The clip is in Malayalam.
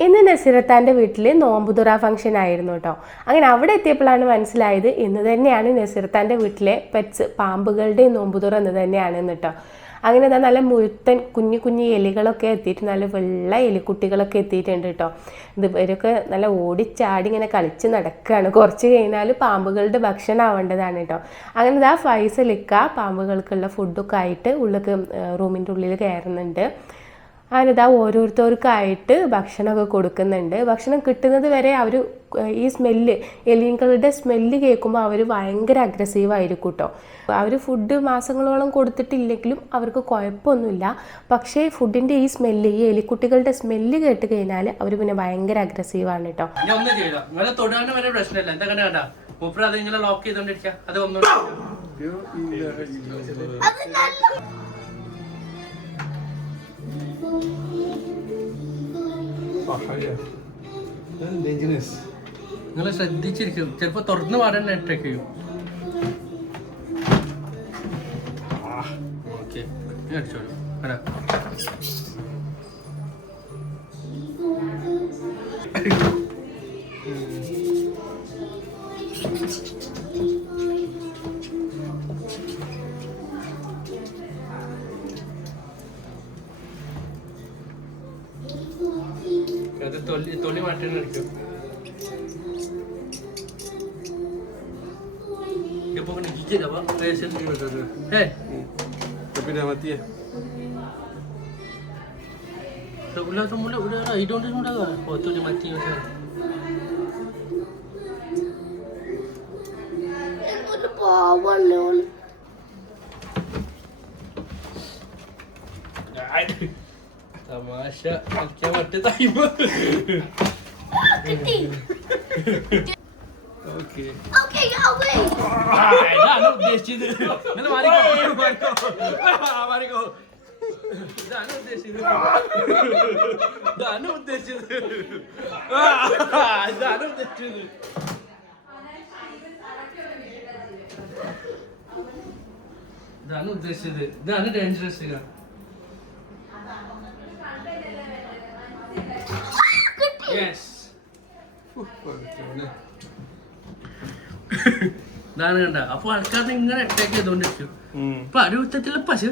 ഇന്ന് നസീറത്താന്റെ വീട്ടിൽ നോമ്പുതുറ ഫംഗ്ഷൻ ആയിരുന്നു കേട്ടോ അങ്ങനെ അവിടെ എത്തിയപ്പോഴാണ് മനസ്സിലായത് ഇന്ന് തന്നെയാണ് നസീറത്താന്റെ വീട്ടിലെ പെറ്റ്സ് പാമ്പുകളുടെയും നോമ്പുതുറ ഇന്ന് തന്നെയാണ് കേട്ടോ അങ്ങനെ എന്താ നല്ല മുഴുത്തൻ കുഞ്ഞു കുഞ്ഞു എലികളൊക്കെ എത്തിയിട്ട് നല്ല വെള്ള എലിക്കുട്ടികളൊക്കെ എത്തിയിട്ടുണ്ട് കേട്ടോ ഇത് ഇവരൊക്കെ നല്ല ഓടിച്ചാടി ഇങ്ങനെ കളിച്ച് നടക്കുകയാണ് കുറച്ച് കഴിഞ്ഞാൽ പാമ്പുകളുടെ ഭക്ഷണം ആവേണ്ടതാണ് കേട്ടോ അങ്ങനെ ഇതാ ഫൈസലിക്ക പാമ്പുകൾക്കുള്ള ഫുഡൊക്കെ ആയിട്ട് ഉള്ളിലേക്ക് റൂമിന്റെ ഉള്ളിൽ കയറുന്നുണ്ട്. അതിനിതാ ഓരോരുത്തർക്കായിട്ട് ഭക്ഷണമൊക്കെ കൊടുക്കുന്നുണ്ട്. ഭക്ഷണം കിട്ടുന്നത് വരെ അവർ ഈ സ്മെല്ല് എലികളുടെ സ്മെല്ല് കേൾക്കുമ്പോൾ അവർ ഭയങ്കര അഗ്രസീവായിരിക്കും കേട്ടോ അവർ ഫുഡ് മാസങ്ങളോളം കൊടുത്തിട്ടില്ലെങ്കിലും അവർക്ക് കുഴപ്പമൊന്നുമില്ല. പക്ഷേ ഫുഡിന്റെ ഈ സ്മെല്ല് ഈ എലിക്കുട്ടികളുടെ സ്മെല്ല് കേട്ട് കഴിഞ്ഞാൽ അവർ പിന്നെ ഭയങ്കര അഗ്രസീവാണ് കേട്ടോ പ്രശ്നമില്ല. നിങ്ങൾ ശ്രദ്ധിച്ചിരിക്കും. ചിലപ്പോ തുറന്നു പാടന്നെ അറ്റാക്ക് ചെയ്യും. ഓക്കെ അടിച്ചോളൂ അത് തൊലി തൊലി മാറ്റാൻ അടിക്കും ഇപ്പൊ ഗിജില്ല ഏ Tapi dah mati ya. Udah tu mula udah lah hidung dia sudah lah. Oh tu dia mati macam. ഒരു പാവല്ലേ ഓള്. Tamasya macam ada timer. കളിക്കാൻ Okey. Time kau. Mari kau. Ah, mari kau. ഇതാണ് ഉദ്ദേശിച്ചത് ഇതാണ് ഉദ്ദേശിച്ചത് ഇതാണ് ഉദ്ദേശിച്ചത് ഇതാണ് ഉദ്ദേശിച്ചത് ഇതാണ് ഡേഞ്ചറസ് ഇതാണ് കണ്ട അപ്പൊ ആൾക്കാർ ഇങ്ങനെ അറ്റാക്ക് ചെയ്തോണ്ടിരിക്കും. അപ്പൊ അരുത്തത്തിലെ പശു